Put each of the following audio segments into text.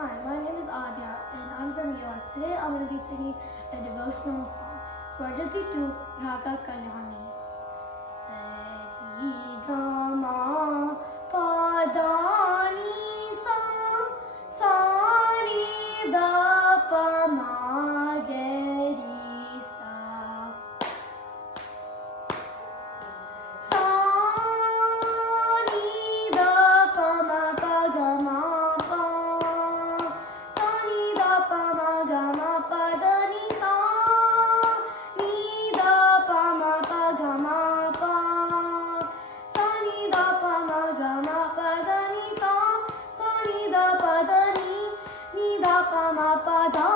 Hi, my name is Adya and I'm from US. Today I'm going to be singing a devotional song, Swarjati to Raga Kalyani. Sari Gama Padani Sa Sani Da Pa Ma Geri Sa Sani Da Pa Ma Pa Ga Ma Pa Sani Da Pa Ma Ga Ma Pa Da Ni Sa Ni Da Pa Ma Pa Ga Ma Pa Sani Da Pa Ma Ga Ma Pa Da Ni Sa Sani Da Pa Da Ni Da Pa Ma Pa Da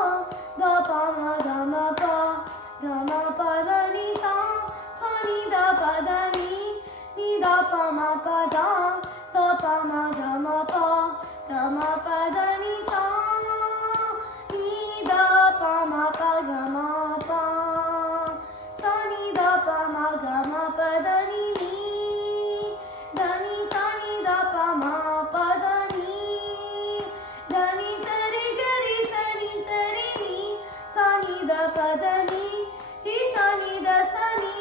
Pa Ma Ga Ma Pa Da Ni Sa Sani Da Pa Da Ni Da Pa Ma Pa Da Pa Ma Ga Ma Pa Da Ni Sa Ni Da Pa Ma Pa Ga Ma Pa Sa Ni Da Pa Ma Ga Ma Pa Da Ni Da Ni Sa Ni Da Pa Ma Pa Da Ni Da Ni Sa Re Ga Re Sa Ni Ni Sa Ni Da Pa Da Ni Sa Ni Da Sa Ni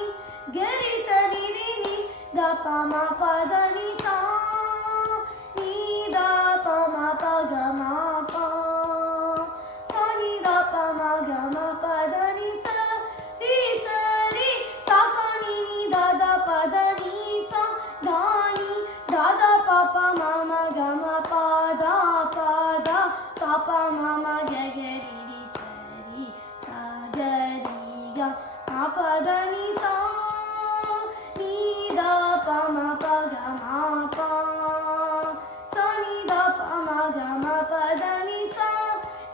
Ga Re Sa Ni Re Ni Da Pa Ma Pa Da Ni Sa Ni Da Pa Ma Pa Ga Ma Pa Sa Ni Da Pa Ma Ga Ma Pa Da Ni Sa Re Sa Ni Da Pa Da Ni Sa Da Ni Da Pa Pa Ma Ma Ga Ma Pa Da Pa Pa Ma Ma Ga Ga Re Re Sa Re Sa Ga Re Ga Ma Pa Da Ni Sa Ni Da Pa Ma Pa Ga Ma Pa Sa Ni Da Pa Ma Ga Ma Pa Da Ni Sa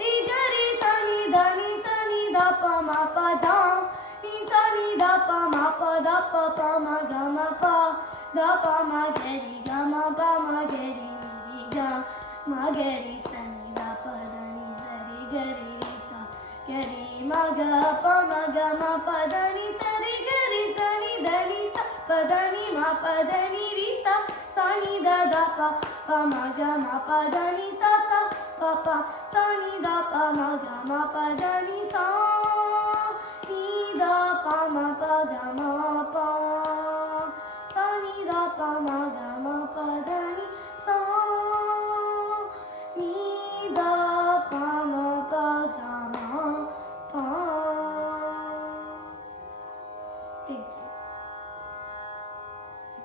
Re Ga Re Sa Ni Da Pa Ma Pa Da Ni Sa Ni Da Pa Ma Pa Pa Ma Ga Ma Pa Ma Ga Re Ga Ma Pa Ma Ga Re Re Ga Ma Ga Re Sa Ni Da Pa Da Ni Sa Re Ga Re Re Sa Ga Re Ma Ga Pa Ma Ga Ma Pa Da Ni Sa Re Ga Re Sa Ni Da Ni Sa Pa Da Ni Ma Pa Da Ni Re Sa Sa Ni Da Pa Ma Ga Ma Pa Da Ni Sa Pa Sa Ni Da Pa Ma Ga Ma Pa Da Ni Sa Ni Da Pa Ma Pa Ga Ma Pa Sa Ni Da Pa Ma Ga